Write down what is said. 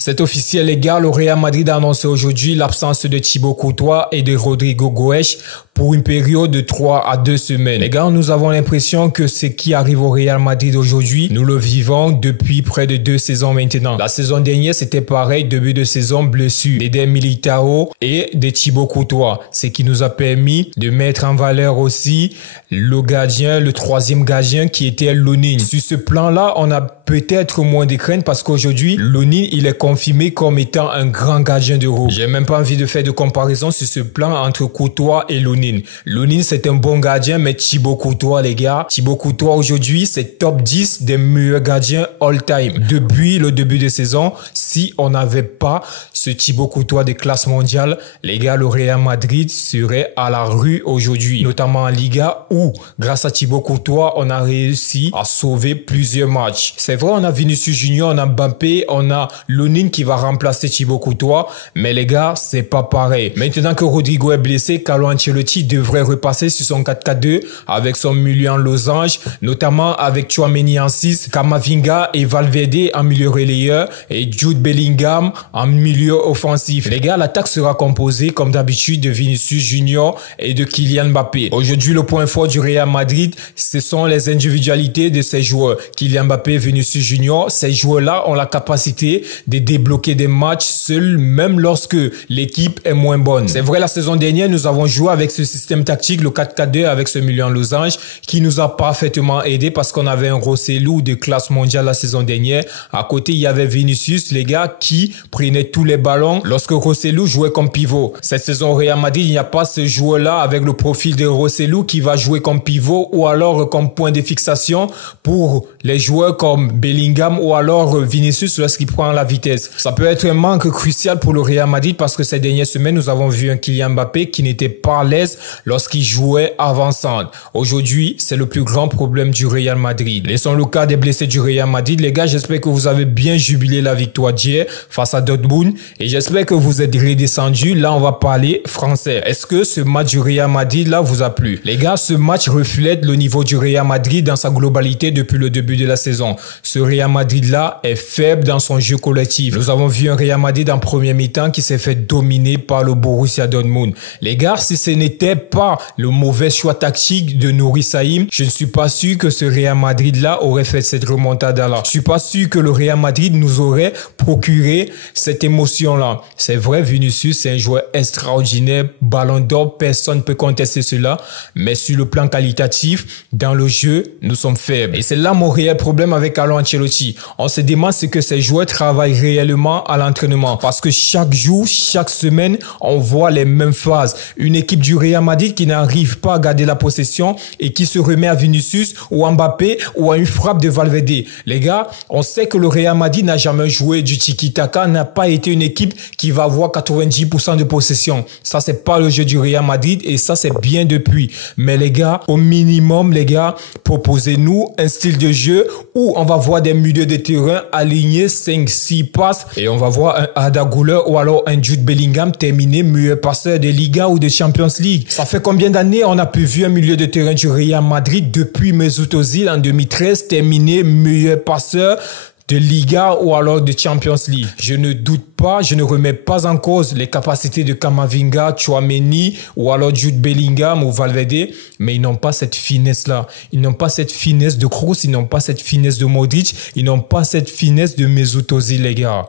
C'est officiel les gars, le Real Madrid a annoncé aujourd'hui l'absence de Thibaut Courtois et de Rodrigo Goes pour une période de 3 à 2 semaines. Les gars, nous avons l'impression que ce qui arrive au Real Madrid aujourd'hui, nous le vivons depuis près de 2 saisons maintenant. La saison dernière, c'était pareil, début de saison, blessure d'Eder Militao et de Thibaut Courtois, ce qui nous a permis de mettre en valeur aussi le gardien, le troisième gardien qui était Lunin. Sur ce plan-là, on a peut-être moins de crainte parce qu'aujourd'hui, Lunin, il est confirmé comme étant un grand gardien d'Euro. J'ai même pas envie de faire de comparaison sur ce plan entre Courtois et Lunin. Lunin, c'est un bon gardien, mais Thibaut Courtois, les gars, Thibaut Courtois aujourd'hui, c'est top 10 des meilleurs gardiens all-time. Depuis le début de saison, si on n'avait pas ce Thibaut Courtois de classe mondiale, les gars, le Real Madrid serait à la rue aujourd'hui, notamment en Liga où, grâce à Thibaut Courtois, on a réussi à sauver plusieurs matchs. C'est vrai, on a Vinicius Junior, on a Mbappé, on a Lunin qui va remplacer Thibaut Courtois, mais les gars, c'est pas pareil. Maintenant que Rodrigo est blessé, Carlo Ancelotti devrait repasser sur son 4-4-2 avec son milieu en losange, notamment avec Tchouaméni en 6, Camavinga et Valverde en milieu relayeur et Jude Bellingham en milieu offensif. Les gars, l'attaque sera composée comme d'habitude de Vinicius Junior et de Kylian Mbappé. Aujourd'hui, le point fort du Real Madrid, ce sont les individualités de ces joueurs. Kylian Mbappé, Vinicius Junior, ces joueurs-là ont la capacité de débloquer des matchs seuls, même lorsque l'équipe est moins bonne. C'est vrai, la saison dernière, nous avons joué avec ce système tactique, le 4-4-2 avec ce milieu en losange, qui nous a parfaitement aidé parce qu'on avait un Rosselló de classe mondiale la saison dernière. À côté, il y avait Vinicius, les gars, qui prenait tous les ballons lorsque Rosselló jouait comme pivot. Cette saison au Real Madrid, il n'y a pas ce joueur-là avec le profil de Rosselló qui va jouer comme pivot ou alors comme point de fixation pour les joueurs comme Bellingham ou alors Vinicius lorsqu'il prend la vitesse. Ça peut être un manque crucial pour le Real Madrid parce que ces dernières semaines, nous avons vu un Kylian Mbappé qui n'était pas à l'aise lorsqu'il jouait avant-centre. Aujourd'hui, c'est le plus grand problème du Real Madrid. Laissons le cas des blessés du Real Madrid. Les gars, j'espère que vous avez bien jubilé la victoire d'hier face à Dortmund et j'espère que vous êtes redescendus. Là, on va parler français. Est-ce que ce match du Real Madrid là vous a plu? Les gars, ce match reflète le niveau du Real Madrid dans sa globalité depuis le début de la saison. Ce Real Madrid là est faible dans son jeu collectif. Nous avons vu un Real Madrid en premier mi-temps qui s'est fait dominer par le Borussia Dortmund. Les gars, si ce n'était pas le mauvais choix tactique de Nuri Sahin, je ne suis pas sûr que ce Real Madrid là aurait fait cette remontada là. Je suis pas sûr que le Real Madrid nous aurait procuré cette émotion là. C'est vrai, Vinicius c'est un joueur extraordinaire, ballon d'or, personne ne peut contester cela, mais sur le plan qualitatif, dans le jeu, nous sommes faibles. Et c'est là mon réel problème avec Carlo Ancelotti. On se demande ce que ces joueurs travaillent réellement à l'entraînement parce que chaque jour, chaque semaine, on voit les mêmes phases. Une équipe du Real Madrid qui n'arrive pas à garder la possession et qui se remet à Vinicius ou à Mbappé ou à une frappe de Valverde. Les gars, on sait que le Real Madrid n'a jamais joué du tiki-taka, n'a pas été une équipe qui va avoir 90% de possession. Ça, c'est pas le jeu du Real Madrid et ça, c'est bien depuis. Mais les gars, au minimum, les gars, proposez-nous un style de jeu où on va voir des milieux de terrain alignés 5-6 passes et on va voir un Arda Güler ou alors un Jude Bellingham terminer meilleur passeur de Liga ou de Champions League. Ça fait combien d'années on a pu vu un milieu de terrain du Real Madrid depuis Mesut Özil en 2013 terminer meilleur passeur de Liga ou alors de Champions League? Je ne doute pas, je ne remets pas en cause les capacités de Camavinga, Tchouaméni ou alors Jude Bellingham ou Valverde, mais ils n'ont pas cette finesse-là. Ils n'ont pas cette finesse de Kroos, ils n'ont pas cette finesse de Modric, ils n'ont pas cette finesse de Mesut Özil, les gars.